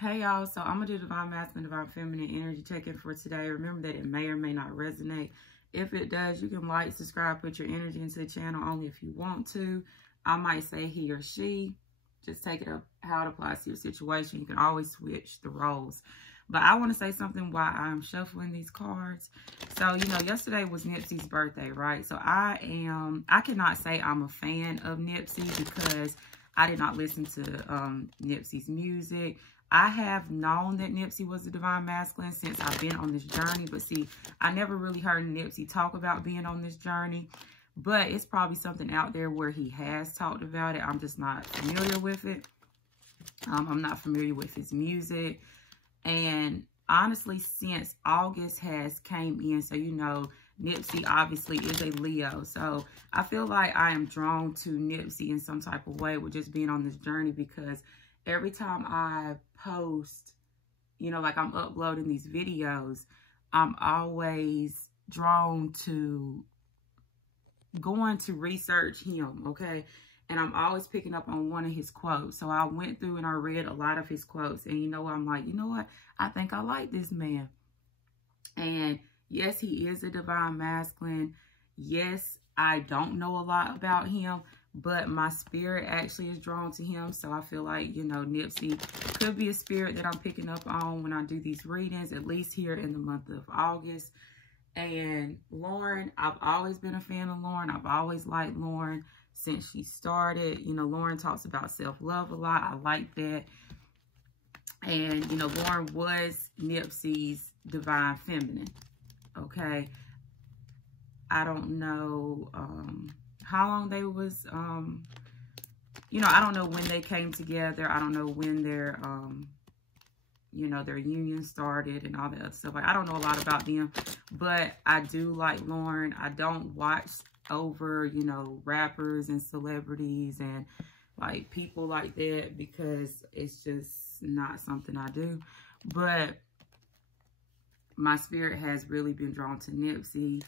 Hey y'all, so I'm gonna do Divine Masculine, Divine Feminine energy check-in for today. Remember that it may or may not resonate. If it does, you can like, subscribe, put your energy into the channel only if you want to. I might say he or she. Just take it up how it applies to your situation. You can always switch the roles. But I want to say something while I'm shuffling these cards. So, you know, yesterday was Nipsey's birthday, right? So I cannot say I'm a fan of Nipsey because I did not listen to Nipsey's music. I have known that Nipsey was a Divine Masculine since I've been on this journey. But see, I never really heard Nipsey talk about being on this journey. But it's probably something out there where he has talked about it. I'm just not familiar with it. I'm not familiar with his music. And honestly, since August has came in, so you know, Nipsey obviously is a Leo. So I feel like I am drawn to Nipsey in some type of way with just being on this journey, because every time I post, you know, like I'm uploading these videos, I'm always drawn to going to research him, okay? And I'm always picking up on one of his quotes. So I went through and I read a lot of his quotes. And you know what? I'm like, you know what? I think I like this man. And yes, he is a Divine Masculine. Yes, I don't know a lot about him, but my spirit actually is drawn to him. So I feel like, you know, Nipsey could be a spirit that I'm picking up on when I do these readings, at least here in the month of August. And Lauren, I've always been a fan of Lauren. I've always liked Lauren since she started. You know, Lauren talks about self-love a lot. I like that. And, you know, Lauren was Nipsey's Divine Feminine. Okay. I don't know how long they was, you know, I don't know when they came together. I don't know when their, you know, their union started and all that other stuff. Like, I don't know a lot about them, but I do like Lauren. I don't watch over, you know, rappers and celebrities and like people like that because it's just not something I do. But my spirit has really been drawn to Nipsey.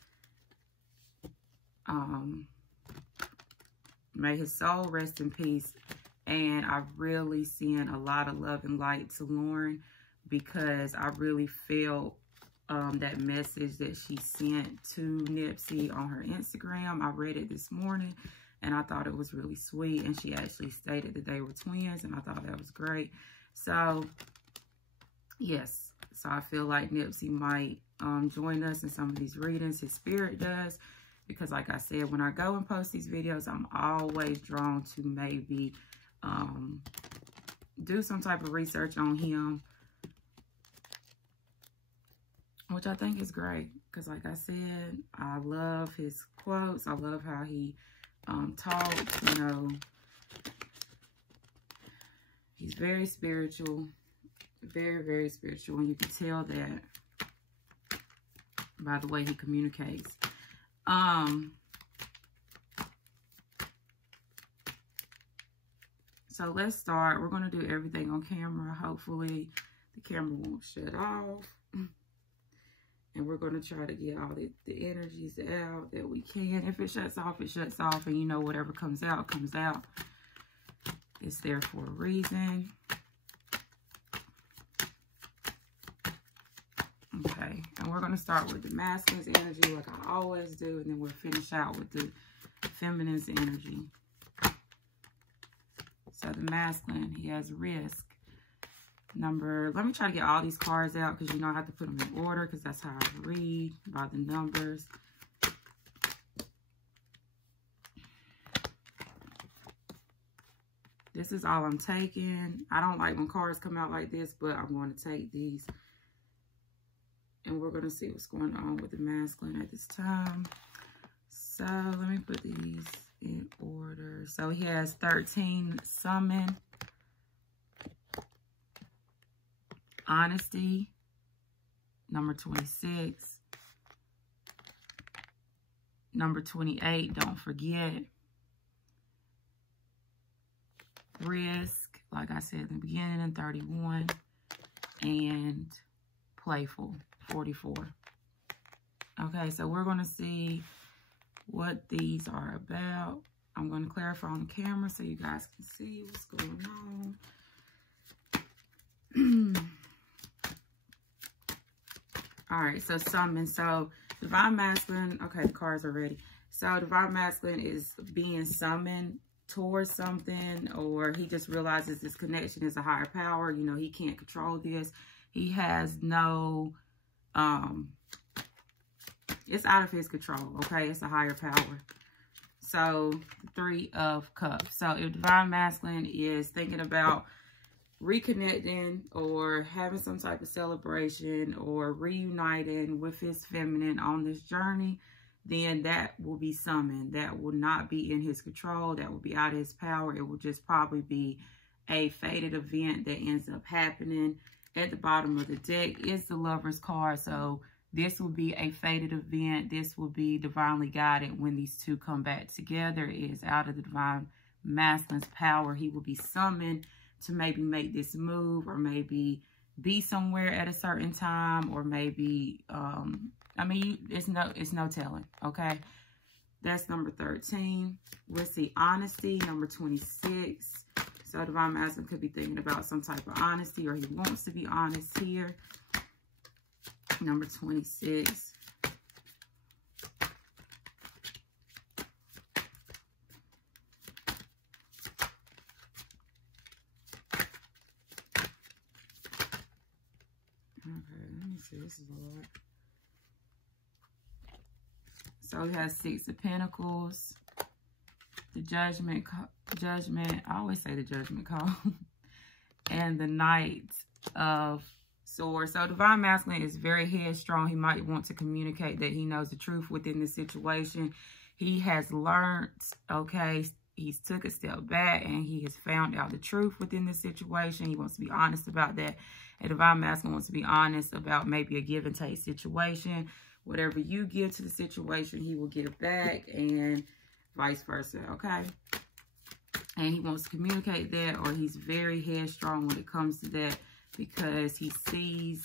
May his soul rest in peace. And I've really seen a lot of love and light to Lauren because I really felt that message that she sent to Nipsey on her Instagram. I read it this morning and I thought it was really sweet. And she actually stated that they were twins and I thought that was great. So, yes. So I feel like Nipsey might join us in some of these readings. His spirit does. Because like I said, when I go and post these videos, I'm always drawn to maybe do some type of research on him, which I think is great. Because like I said, I love his quotes. I love how he talks, you know. He's very spiritual. Very, very spiritual. And you can tell that by the way he communicates. So let's start. We're going to do everything on camera. Hopefully the camera won't shut off. And we're going to try to get all the energies out that we can. If it shuts off, it shuts off. And you know, whatever comes out, comes out. It's there for a reason. Okay, and we're going to start with the masculine's energy like I always do, and then we'll finish out with the feminine's energy. So the masculine, he has risk. Let me try to get all these cards out because, you know, I have to put them in order because that's how I read, by the numbers. This is all I'm taking. I don't like when cards come out like this, but I'm going to take these. And we're going to see what's going on with the masculine at this time. So let me put these in order. So he has 13 summon. Honesty. Number 26. Number 28, don't forget. Risk, like I said in the beginning, 31. And playful, 44. Okay, so we're going to see what these are about. I'm going to clarify on the camera so you guys can see what's going on. All right, so summon. So divine masculine, okay, the cards are ready. So divine masculine is being summoned towards something, or he just realizes this connection is a higher power. You know, he can't control this. He has no, it's out of his control, okay? It's a higher power. So, 3 of Cups. So, if divine masculine is thinking about reconnecting or having some type of celebration or reuniting with his feminine on this journey, then that will be summoned. That will not be in his control. That will be out of his power. It will just probably be a fated event that ends up happening. At the bottom of the deck is the Lover's card. So this will be a fated event. This will be divinely guided when these two come back together. It is out of the divine masculine's power. He will be summoned to maybe make this move, or maybe be somewhere at a certain time, or maybe, I mean, it's no telling, okay? That's number 13. We'll see honesty, number 26. So divine masculine could be thinking about some type of honesty, or he wants to be honest here. Number 26. Okay, let me see. This is a lot. So we have 6 of Pentacles, the Judgment. I always say the Judgment call, and the Knight of Swords. So divine masculine is very headstrong. He might want to communicate that he knows the truth within the situation. He has learned, okay, he's took a step back and he has found out the truth within the situation. He wants to be honest about that. A divine masculine wants to be honest about maybe a give and take situation. Whatever you give to the situation, he will give back, and vice versa, okay? And he wants to communicate that, or he's very headstrong when it comes to that, because he sees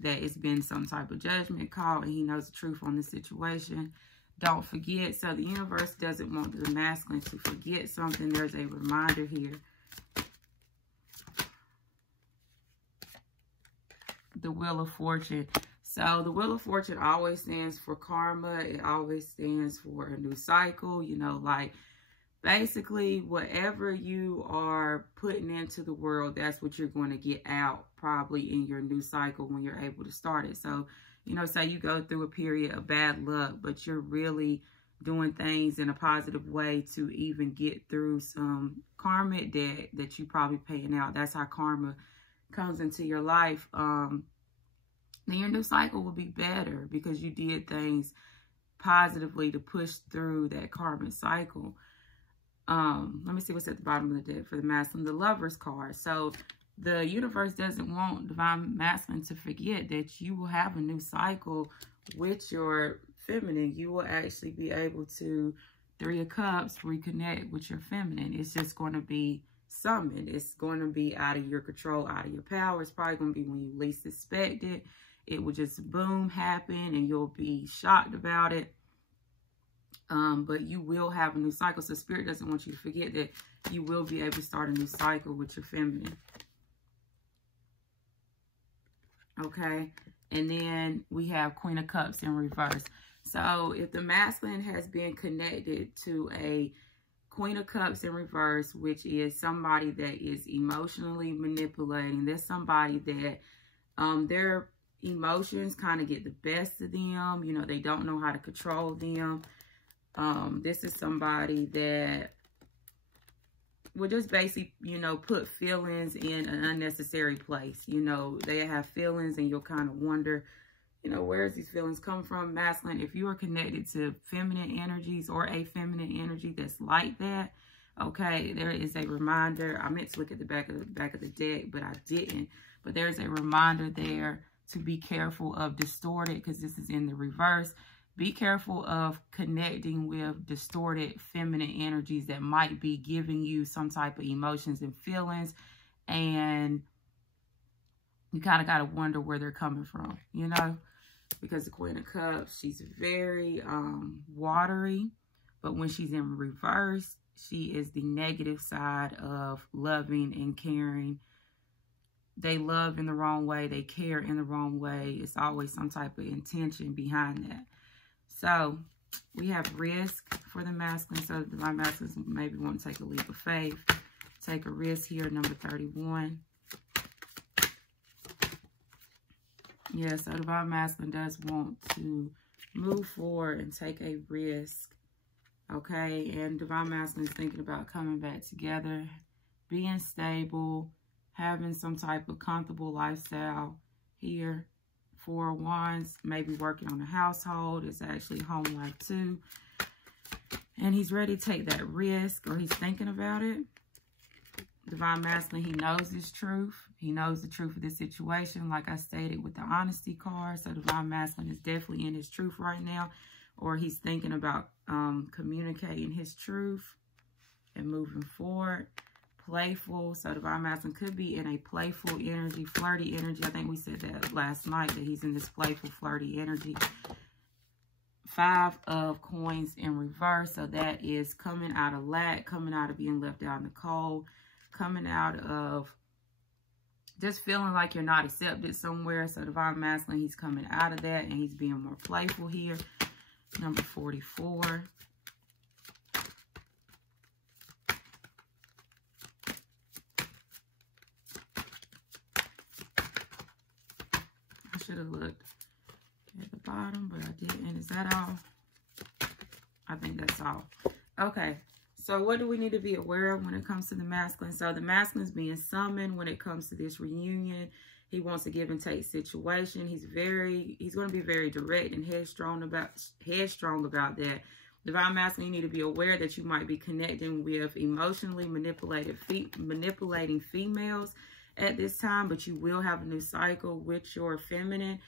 that it's been some type of judgment call and he knows the truth on the situation. Don't forget. So the universe doesn't want the masculine to forget something. There's a reminder here. The Wheel of Fortune. So the Wheel of Fortune always stands for karma. It always stands for a new cycle. You know, like basically whatever you are putting into the world, that's what you're going to get out probably in your new cycle when you're able to start it. So, you know, say you go through a period of bad luck, but you're really doing things in a positive way to even get through some karmic debt that you probably paying out. That's how karma comes into your life. Then your new cycle will be better because you did things positively to push through that karmic cycle. Let me see what's at the bottom of the deck for the masculine. The Lover's card. So the universe doesn't want divine masculine to forget that you will have a new cycle with your feminine. You will actually be able to, 3 of Cups, reconnect with your feminine. It's just going to be summoned. It's going to be out of your control, out of your power. It's probably going to be when you least expect it. It will just boom, happen, and you'll be shocked about it. But you will have a new cycle. So Spirit doesn't want you to forget that you will be able to start a new cycle with your feminine. Okay. And then we have Queen of Cups in reverse. So if the masculine has been connected to a Queen of Cups in reverse, which is somebody that is emotionally manipulating, there's somebody that their emotions kind of get the best of them. You know, they don't know how to control them. This is somebody that will just basically, you know, put feelings in an unnecessary place. You know, they have feelings and you'll kind of wonder, you know, where's these feelings come from? Masculine, if you are connected to feminine energies or a feminine energy that's like that, okay, there is a reminder. I meant to look at the back of the deck, but I didn't. But there's a reminder there to be careful of distorted, because this is in the reverse. Be careful of connecting with distorted feminine energies that might be giving you some type of emotions and feelings, and you kind of got to wonder where they're coming from, you know, because the Queen of Cups, she's very watery, but when she's in reverse, she is the negative side of loving and caring they love in the wrong way, they care in the wrong way. It's always some type of intention behind that. So we have risk for the masculine. So the divine masculines maybe want to take a leap of faith. Take a risk here, number 31. Yeah, so divine masculine does want to move forward and take a risk. Okay, and divine masculine is thinking about coming back together, being stable, having some type of comfortable lifestyle here. 4 of Wands, maybe working on a household. It's actually home life too. And he's ready to take that risk, or he's thinking about it. Divine masculine, he knows his truth. He knows the truth of this situation, like I stated with the honesty card. So divine masculine is definitely in his truth right now, or he's thinking about communicating his truth and moving forward. Playful. So divine masculine could be in a playful energy, flirty energy. I think we said that last night, that he's in this playful, flirty energy. 5 of coins in reverse. So that is coming out of lack, coming out of being left out in the cold, coming out of just feeling like you're not accepted somewhere. So divine masculine, he's coming out of that and he's being more playful here. Number 44. I should have looked at the bottom, but I didn't. Is that all? I think that's all. Okay. So what do we need to be aware of when it comes to the masculine? So the masculine is being summoned when it comes to this reunion. He wants a give and take situation. He's going to be very direct and headstrong about that. Divine masculine, you need to be aware that you might be connecting with emotionally manipulating females at this time, but you will have a new cycle with your feminine.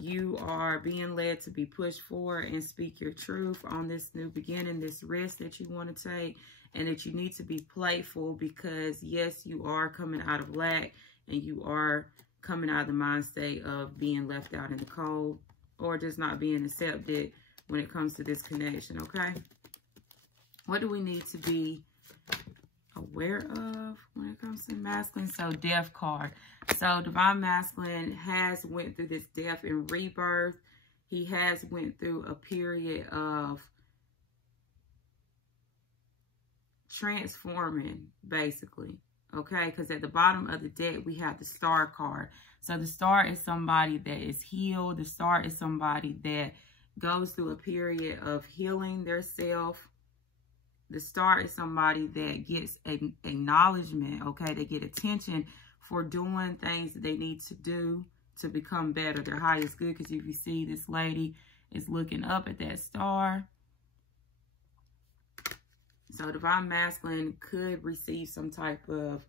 You are being led to be pushed forward and speak your truth on this new beginning, this risk that you want to take, and that you need to be playful because, yes, you are coming out of lack and you are coming out of the mind state of being left out in the cold or just not being accepted when it comes to this connection, okay? What do we need to be aware of when it comes to masculine? So death card. So divine masculine has went through this death and rebirth. He has went through a period of transforming, basically, okay? Because at the bottom of the deck we have the Star card. So the Star is somebody that is healed. The Star is somebody that goes through a period of healing their self. The Star is somebody that gets acknowledgement, okay? They get attention for doing things that they need to do to become better, their highest good. Because if you see, this lady is looking up at that star. So divine masculine could receive some type of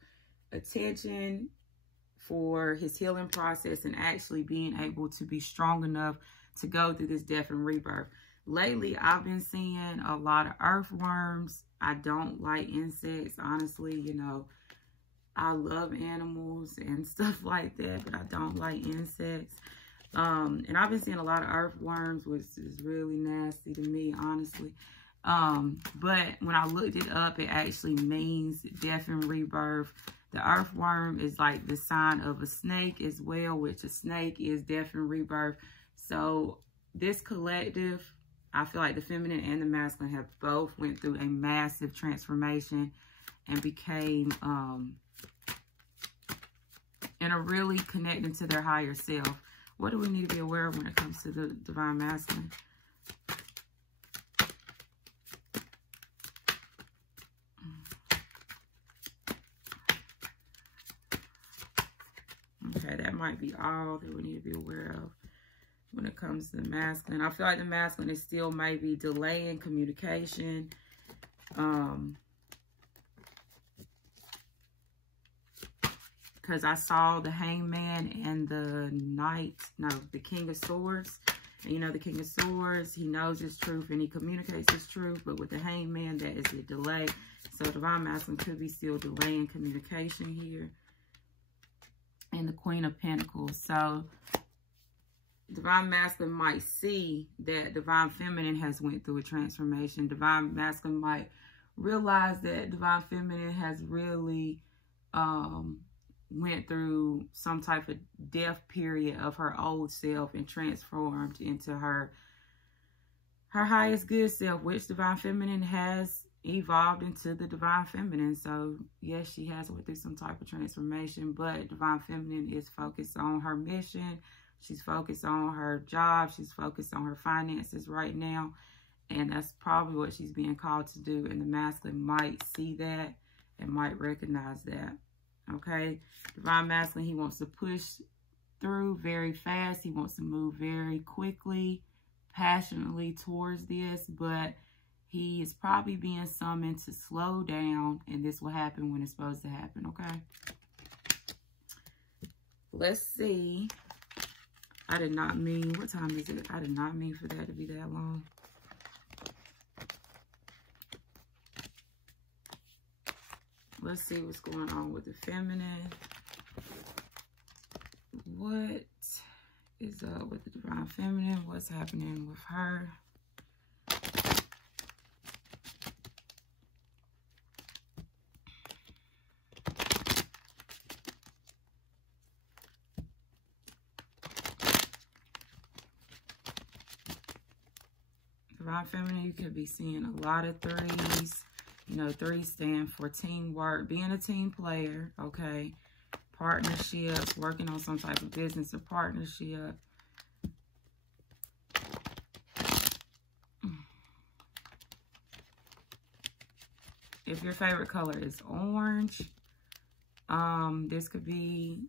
attention for his healing process and actually being able to be strong enough to go through this death and rebirth. Lately, I've been seeing a lot of earthworms. I don't like insects, honestly. You know, I love animals and stuff like that, but I don't like insects. And I've been seeing a lot of earthworms, which is really nasty to me, honestly. But when I looked it up, it actually means death and rebirth. The earthworm is like the sign of a snake as well, which a snake is death and rebirth. So this collective, I feel like the feminine and the masculine have both went through a massive transformation and became and are really connecting to their higher self. What do we need to be aware of when it comes to the divine masculine? Okay, that might be all that we need to be aware of when it comes to the masculine. I feel like the masculine is still maybe delaying communication. Because I saw the Hangman and the the King of Swords. And you know, the King of Swords, he knows his truth and he communicates his truth. But with the Hangman, that is a delay. So divine masculine could be still delaying communication here. And the Queen of Pentacles. So divine masculine might see that divine feminine has went through a transformation. Divine masculine might realize that divine feminine has really went through some type of death period of her old self and transformed into her highest good self, which Divine Feminine has evolved into the Divine Feminine. So yes, she has went through some type of transformation, but Divine Feminine is focused on her mission. She's focused on her job. She's focused on her finances right now. And that's probably what she's being called to do. And the masculine might see that and might recognize that. Okay. Divine Masculine, he wants to push through very fast. He wants to move very quickly, passionately towards this. But he is probably being summoned to slow down. And this will happen when it's supposed to happen. Okay. Let's see. I did not mean, what time is it? I did not mean for that to be that long. Let's see what's going on with the feminine. What is up with the Divine Feminine? What's happening with her? Divine Feminine, you could be seeing a lot of threes. You know, threes stand for teamwork, being a team player, okay? Partnerships, working on some type of business or partnership. If your favorite color is orange, this could be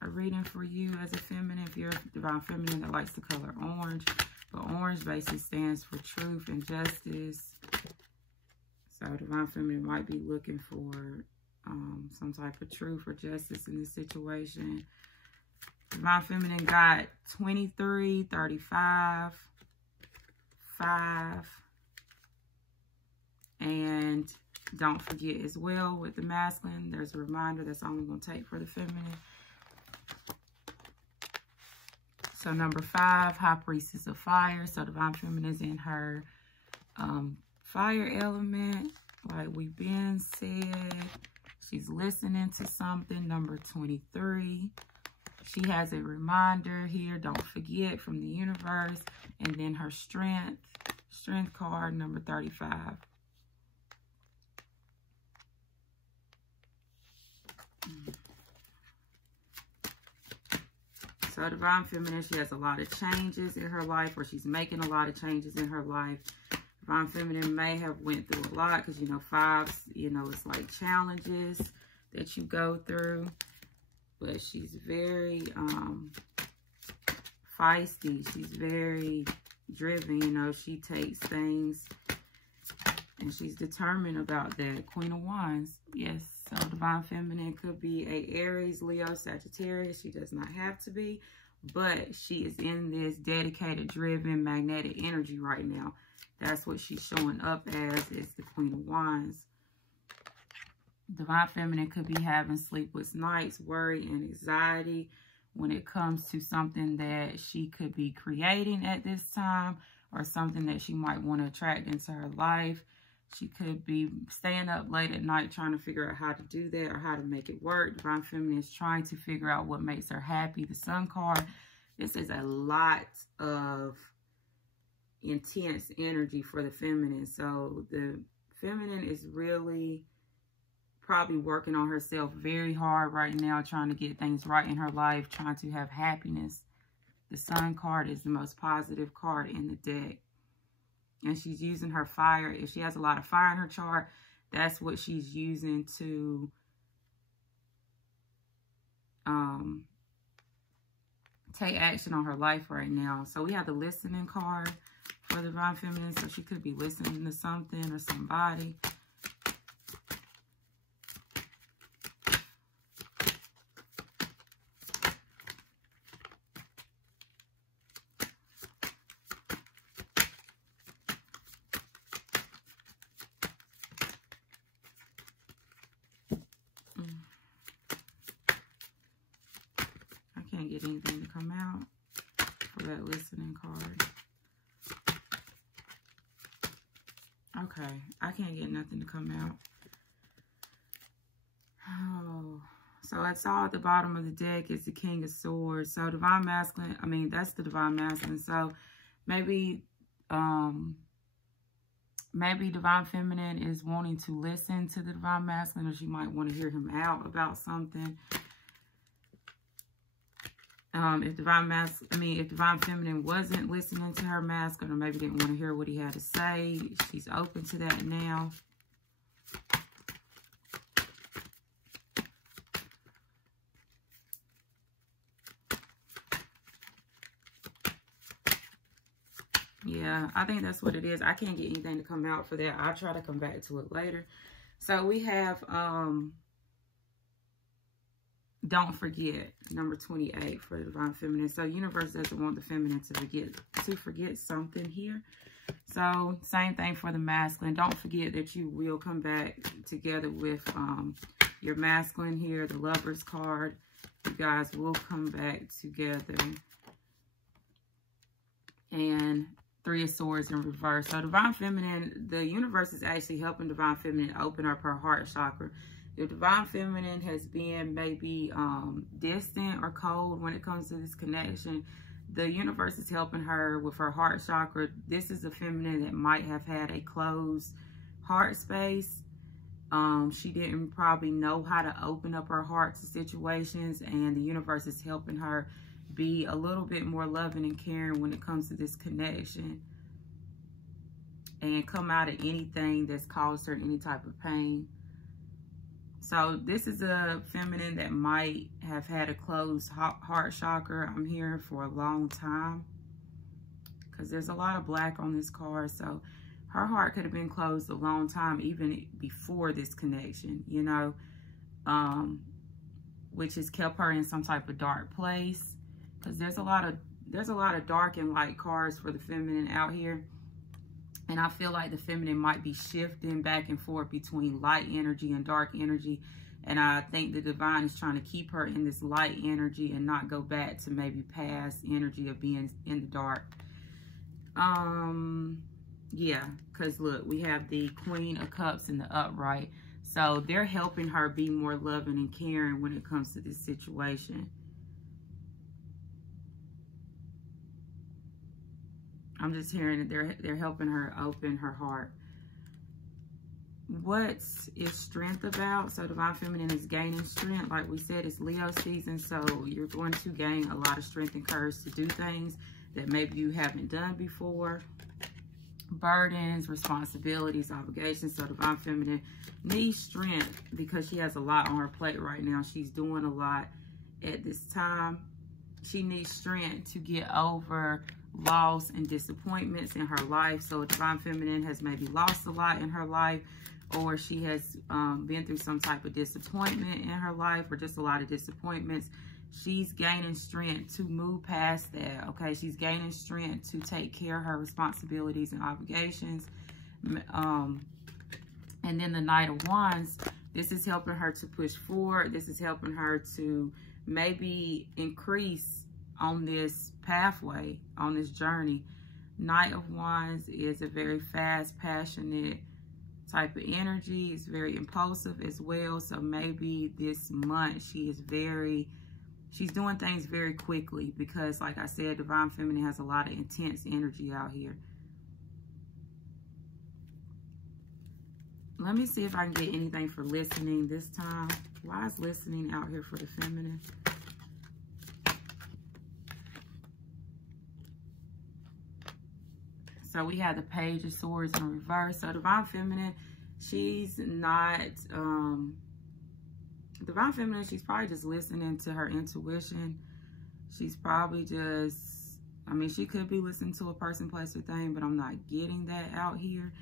a reading for you as a feminine. If you're a Divine Feminine that likes the color orange. But orange basically stands for truth and justice. So Divine Feminine might be looking for some type of truth or justice in this situation. Divine Feminine got 23, 35, 5. And don't forget as well with the masculine, there's a reminder that's only going to take for the feminine. So number 5, High Priestess of Fire. So Divine Feminine is in her fire element, like we've been said. She's listening to something. Number 23. She has a reminder here. Don't forget, from the universe. And then her strength card, number 35. So Divine Feminine, she has a lot of changes in her life, or she's making a lot of changes in her life. Divine Feminine may have went through a lot because, you know, 5s, you know, it's like challenges that you go through. But she's very feisty. She's very driven, you know. She takes things and she's determined about that. Queen of Wands, yes. So Divine Feminine could be a Aries, Leo, Sagittarius. She does not have to be, but she is in this dedicated, driven, magnetic energy right now. That's what she's showing up as, is the Queen of Wands. Divine Feminine could be having sleepless nights, worry, and anxiety when it comes to something that she could be creating at this time, or something that she might want to attract into her life. She could be staying up late at night trying to figure out how to do that or how to make it work. Divine Feminine is trying to figure out what makes her happy. The Sun card, this is a lot of intense energy for the feminine. So the feminine is really probably working on herself very hard right now, trying to get things right in her life, trying to have happiness. The Sun card is the most positive card in the deck. And she's using her fire. If she has a lot of fire in her chart, that's what she's using to take action on her life right now. So we have the listening card for the Divine Feminine. So she could be listening to something or somebody. Get anything to come out for that listening card. Okay, I can't get nothing to come out. Oh, So I saw at the bottom of the deck is the King of Swords. So Divine Masculine, I mean, that's the Divine Masculine. So maybe, maybe Divine Feminine is wanting to listen to the Divine Masculine, or she might want to hear him out about something. If Divine Feminine wasn't listening to her masculine, or maybe didn't want to hear what he had to say, she's open to that now. Yeah, I think that's what it is. I can't get anything to come out for that. I'll try to come back to it later. So we have don't forget, number 28 for the Divine Feminine. So universe doesn't want the feminine to forget something here. So same thing for the masculine. Don't forget that you will come back together with your masculine here, the Lover's card. You guys will come back together. And 3 of Swords in reverse. So Divine Feminine, the universe is actually helping Divine Feminine open up her heart chakra. If Divine Feminine has been maybe distant or cold when it comes to this connection, the universe is helping her with her heart chakra. This is a feminine that might have had a closed heart space. She didn't probably know how to open up her heart to situations, and the universe is helping her be a little bit more loving and caring when it comes to this connection, and come out of anything that's caused her any type of pain. So this is a feminine that might have had a closed heart chakra, I'm hearing, for a long time, because there's a lot of black on this card. So her heart could have been closed a long time, even before this connection, you know, which has kept her in some type of dark place. Because there's a lot of dark and light cards for the feminine out here. And I feel like the feminine might be shifting back and forth between light energy and dark energy. And I think the divine is trying to keep her in this light energy and not go back to maybe past energy of being in the dark. Yeah, because look, we have the Queen of Cups in the upright. So they're helping her be more loving and caring when it comes to this situation. I'm just hearing that they're helping her open her heart. What is strength about? So Divine Feminine is gaining strength. Like we said, it's Leo season, so you're going to gain a lot of strength and courage to do things that maybe you haven't done before. Burdens, responsibilities, obligations. So Divine Feminine needs strength because she has a lot on her plate right now. She's doing a lot at this time. She needs strength to get over loss and disappointments in her life. So Divine Feminine has maybe lost a lot in her life, or she has been through some type of disappointment in her life, or just a lot of disappointments. She's gaining strength to move past that, okay? She's gaining strength to take care of her responsibilities and obligations. And then the Knight of Wands, this is helping her to push forward. This is helping her to maybe increase on this pathway, on this journey. Knight of Wands is a very fast, passionate type of energy. It's very impulsive as well. So maybe this month she's doing things very quickly because, like I said, Divine Feminine has a lot of intense energy out here. Let me see if I can get anything for listening this time. Why is listening out here for the feminine? So we have the Page of Swords in reverse. So Divine Feminine, she's not, Divine Feminine, she's probably just listening to her intuition. She's probably just, I mean, she could be listening to a person, place, or thing, but I'm not getting that out here.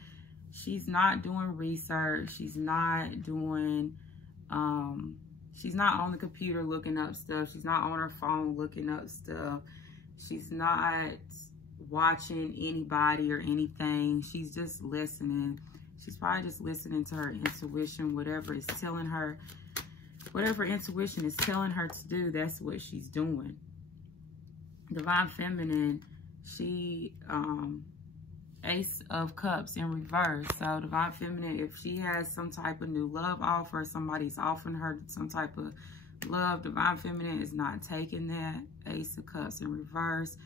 She's not doing research. She's not doing, she's not on the computer looking up stuff. She's not on her phone looking up stuff. She's not watching anybody or anything. She's just listening. She's probably just listening to her intuition, whatever is telling her, whatever intuition is telling her to do, that's what she's doing. Divine Feminine, she, Ace of Cups in reverse. So Divine Feminine, if she has some type of new love offer, somebody's offering her some type of Love, Divine Feminine is not taking that. Ace of Cups in reverse.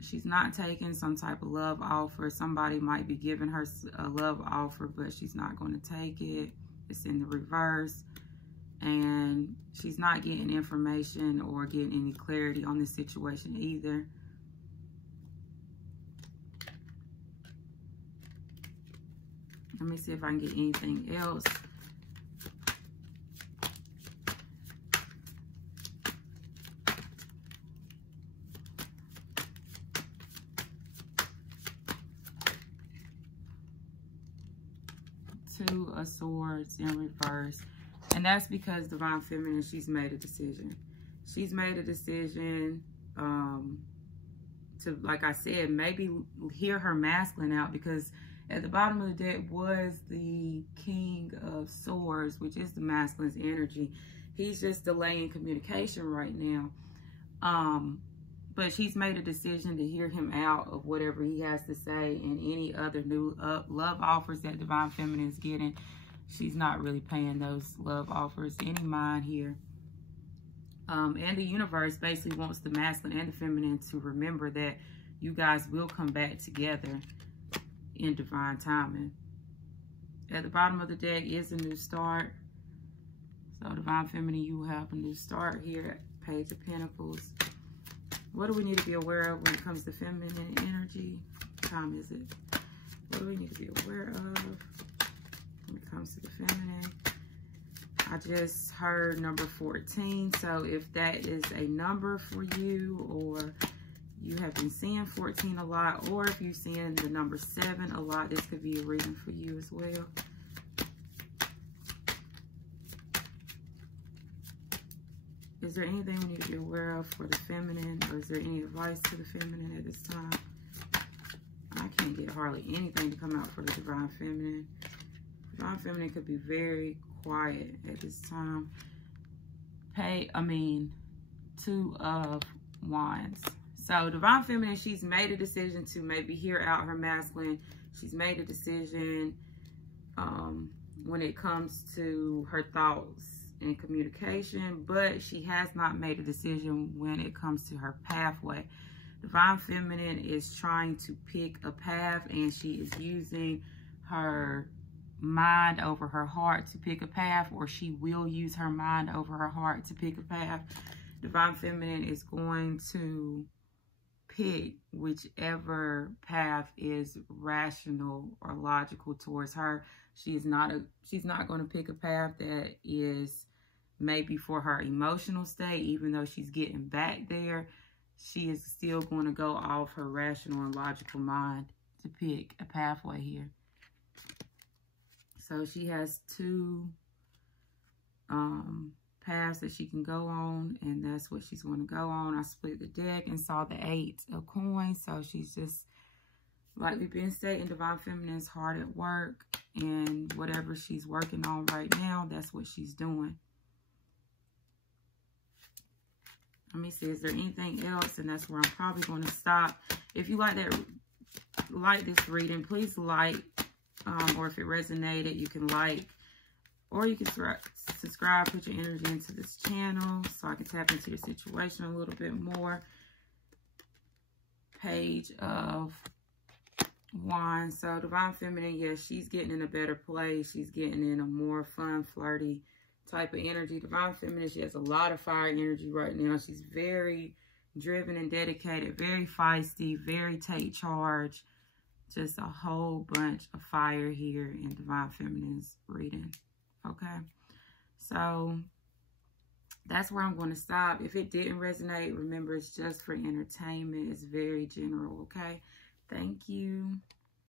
She's not taking some type of love offer. Somebody might be giving her a love offer, but she's not going to take it. It's in the reverse. And she's not getting information or getting any clarity on this situation either. Let me see if I can get anything else. Two of Swords in reverse. And that's because Divine Feminine, she's made a decision. She's made a decision to, like I said, maybe hear her masculine out, because at the bottom of the deck was the King of Swords, which is the masculine's energy. He's just delaying communication right now. But she's made a decision to hear him out of whatever he has to say, and any other new love offers that Divine Feminine is getting. She's not really paying those love offers any mind here. And the universe basically wants the masculine and the feminine to remember that you guys will come back together in divine timing. At the bottom of the deck is a new start. So Divine Feminine, you will have a new start here at Page of Pentacles. What do we need to be aware of when it comes to feminine energy? What time is it? What do we need to be aware of when it comes to the feminine? I just heard number 14. So if that is a number for you, or you have been seeing 14 a lot, or if you're seeing the number 7 a lot, this could be a reading for you as well. Is there anything we need to be aware of for the feminine, or is there any advice to the feminine at this time? I can't get hardly anything to come out for the Divine Feminine. Divine Feminine could be very quiet at this time. Two of Wands. So Divine Feminine, she's made a decision to maybe hear out her masculine. She's made a decision when it comes to her thoughts and communication, but she has not made a decision when it comes to her pathway. Divine Feminine is trying to pick a path, and she is using her mind over her heart to pick a path, or she will use her mind over her heart to pick a path. Divine Feminine is going to pick whichever path is rational or logical towards her. She's not going to pick a path that is maybe for her emotional state. Even though she's getting back there, she is still going to go off her rational and logical mind to pick a pathway here. So she has two paths that she can go on, and that's what she's going to go on. I split the deck and saw the 8 of coins. So she's just, like we've been stating, Divine Feminine is hard at work, and whatever she's working on right now, that's what she's doing. Let me see, is there anything else? And that's where I'm probably going to stop. If you like this reading, please like, or if it resonated, you can like, or you can subscribe, put your energy into this channel so I can tap into your situation a little bit more. Page of Wands. So Divine Feminine, yes, she's getting in a better place. She's getting in a more fun, flirty type of energy. Divine Feminine, she has a lot of fire energy right now. She's very driven and dedicated, very feisty, very take charge. Just a whole bunch of fire here in Divine Feminine's reading. Okay, so that's where I'm going to stop. If it didn't resonate, remember, it's just for entertainment. It's very general, okay? Thank you.